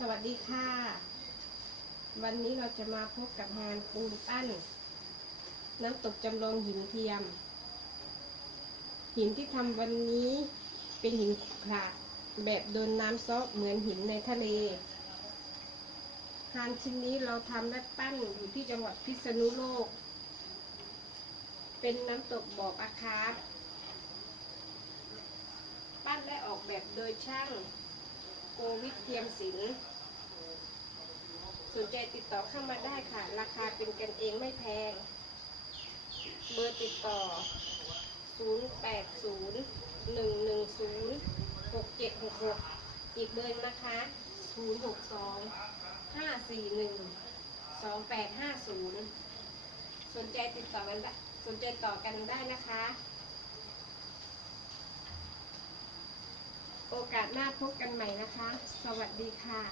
สวัสดีค่ะ วันนี้เราจะมาพบกับงานปูนปั้นน้ำตกจำลองหินเทียม หินที่ทำวันนี้เป็นหินขรุขระแบบโดนน้ำซอกเหมือนหินในทะเลงานชิ้นนี้เราทำและปั้นอยู่ที่จังหวัดพิษณุโลกเป็นน้ำตกบ่อปลาคาร์ฟปั้นและออกแบบโดยช่างโกวิทเทียมศิลป์สนใจติดต่อเข้ามาได้ค่ะราคาเป็นกันเองไม่แพงเบอร์ติดต่อ0801106766อีกเบอร์นะคะ0625412850สนใจติดต่อกันได้สนใจต่อกันได้นะคะโอกาสหน้าพบกันใหม่นะคะสวัสดีค่ะ